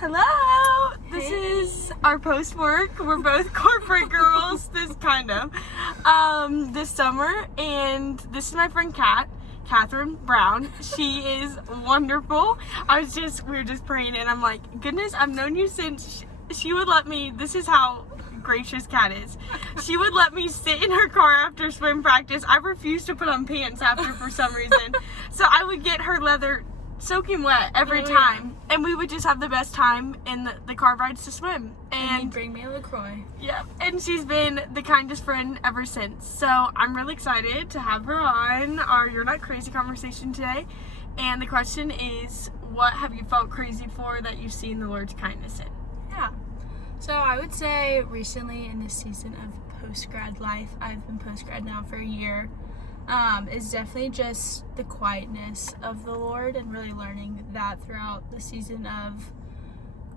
Hello! This Hey. is our post-work. We're both corporate girls, this summer. And this is my friend Catherine Brown. She is wonderful. We were just praying and I'm like, goodness, I've known you since she would let me, this is how gracious Kat is. She would let me sit in her car after swim practice. I refused to put on pants after for some reason. So I would get her leather soaking wet every time. Yeah. And we would just have the best time in the car rides to swim. And you'd bring me a LaCroix. Yeah, and she's been the kindest friend ever since. So I'm really excited to have her on our You're Not Crazy conversation today. And the question is, what have you felt crazy for that you've seen the Lord's kindness in? Yeah. So I would say recently in this season of post-grad life, I've been post-grad now for a year, is definitely just the quietness of the Lord and really learning that throughout the season of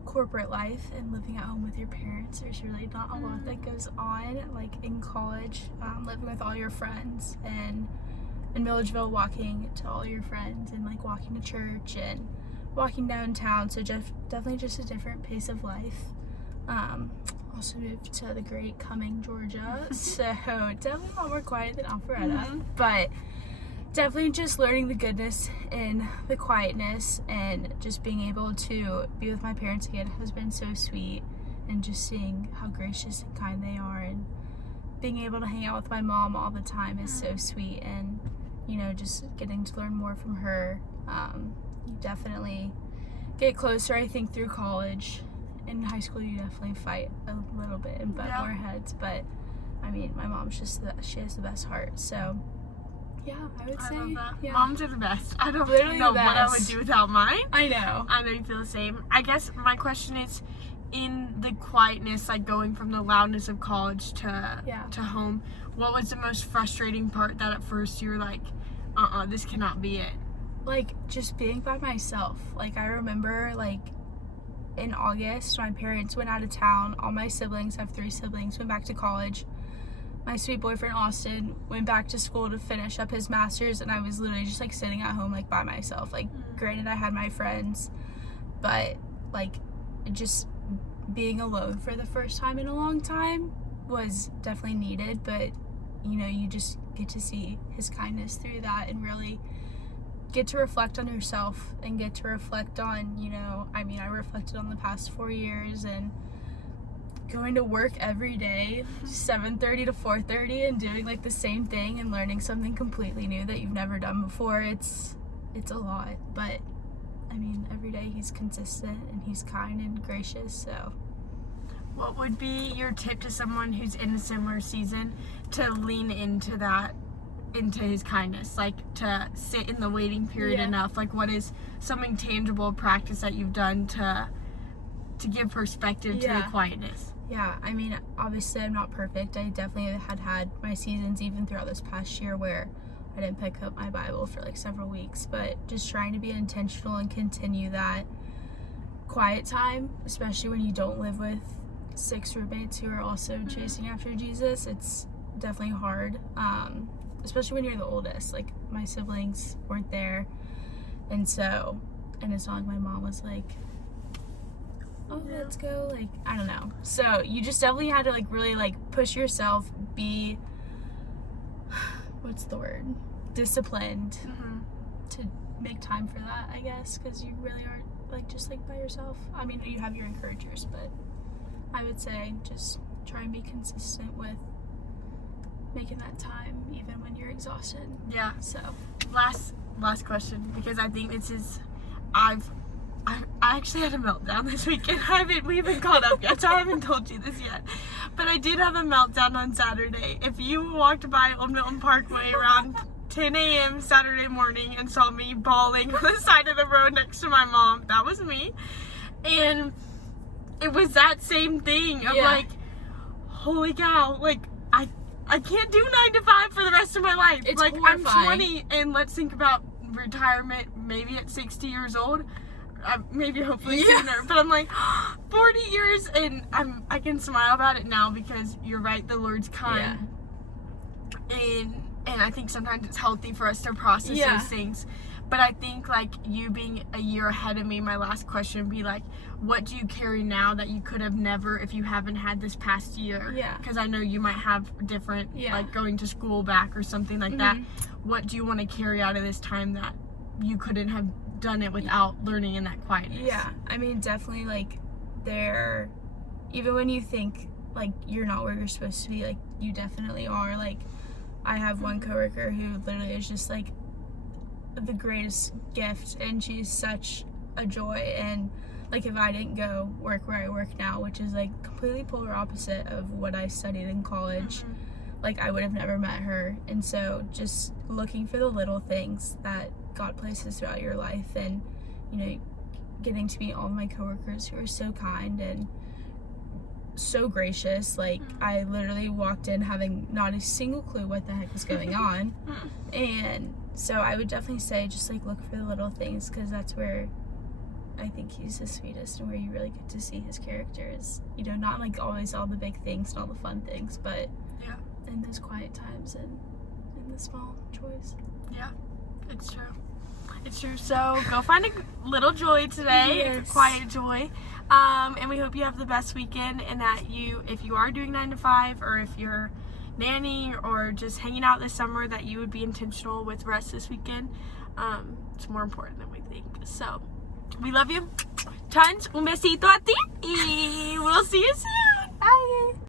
corporate life and living at home with your parents. There's really not a lot that goes on, like in college, living with all your friends, and in Milledgeville walking to all your friends and like walking to church and walking downtown. So definitely just a different pace of life. Also moved to the great Cumming, Georgia, so definitely a lot more quiet than Alpharetta, but definitely just learning the goodness in the quietness and just being able to be with my parents again has been so sweet, and just seeing how gracious and kind they are, and being able to hang out with my mom all the time is so sweet, and you know, just getting to learn more from her. You definitely get closer, I think, through college. In high school, you definitely fight a little bit and butt more heads, but I mean, my mom's she has the best heart. So yeah, I would say love that. Yeah. Moms are the best. I don't Literally know the what I best. would do without mine. I know you feel the same. I guess my question is, in the quietness, like going from the loudness of college to home, what was the most frustrating part that at first you were like, this cannot be it? Like just being by myself. Like I remember like in August, my parents went out of town. All my siblings, I have 3 siblings, went back to college. My sweet boyfriend Austin went back to school to finish up his master's, and I was literally just like sitting at home like by myself. Like granted, I had my friends, but like just being alone for the first time in a long time was definitely needed. But you know, you just get to see his kindness through that and really get to reflect on yourself and get to reflect on, you know, I mean, I reflected on the past 4 years and going to work every day, 7:30 to 4:30, and doing like the same thing and learning something completely new that you've never done before. It's a lot, but I mean, every day he's consistent and he's kind and gracious. So what would be your tip to someone who's in a similar season to lean into his kindness, like to sit in the waiting period enough? Like, what is something tangible practice that you've done to give perspective to the quietness? Yeah, I mean, obviously I'm not perfect. I definitely had my seasons even throughout this past year where I didn't pick up my Bible for like several weeks, but just trying to be intentional and continue that quiet time, especially when you don't live with 6 roommates who are also chasing after Jesus. It's definitely hard, especially when you're the oldest. Like my siblings weren't there, and it's not like my mom was like, oh, let's go, like, I don't know. So you just definitely had to like really like push yourself, be what's the word, disciplined to make time for that, I guess, because you really aren't like just like by yourself. I mean, you have your encouragers, but I would say just try and be consistent with making that time even when you're exhausted. Yeah. So last question, because I think this is, I actually had a meltdown this weekend. We haven't caught up yet, so I haven't told you this yet, but I did have a meltdown on Saturday. If you walked by Old Milton Parkway around 10 a.m. Saturday morning and saw me bawling on the side of the road next to my mom, that was me. And it was that same thing of like, holy cow, like I can't do 9 to 5 for the rest of my life. It's like horrifying. I'm 20, and let's think about retirement maybe at 60 years old. Maybe hopefully sooner, but I'm like 40 years, and I can smile about it now because you're right, the Lord's kind, and I think sometimes it's healthy for us to process those things. But I think, like, you being a year ahead of me, my last question would be, like, what do you carry now that you could have never if you haven't had this past year? Yeah. Because I know you might have different, like, going to school back or something like that. What do you want to carry out of this time that you couldn't have done it without learning in that quietness? Yeah. I mean, definitely, like, even when you think, like, you're not where you're supposed to be, like, you definitely are. Like, I have one coworker who literally is just, like, the greatest gift, and she's such a joy. And like, if I didn't go work where I work now, which is like completely polar opposite of what I studied in college, like, I would have never met her. And so just looking for the little things that God places throughout your life, and, you know, getting to meet all of my coworkers who are so kind and so gracious. Like, I literally walked in having not a single clue what the heck was going on. And so I would definitely say just, like, look for the little things, because that's where I think he's the sweetest, and where you really get to see his character is, you know, not like always all the big things and all the fun things, but in those quiet times and in the small joys. Yeah, it's true. It's true. So go find a little joy today, a quiet joy. And we hope you have the best weekend, and that if you are doing 9 to 5, or if you're nannying or just hanging out this summer, that you would be intentional with rest this weekend. It's more important than we think. So we love you tons. Un besito a ti, y we'll see you soon. Bye.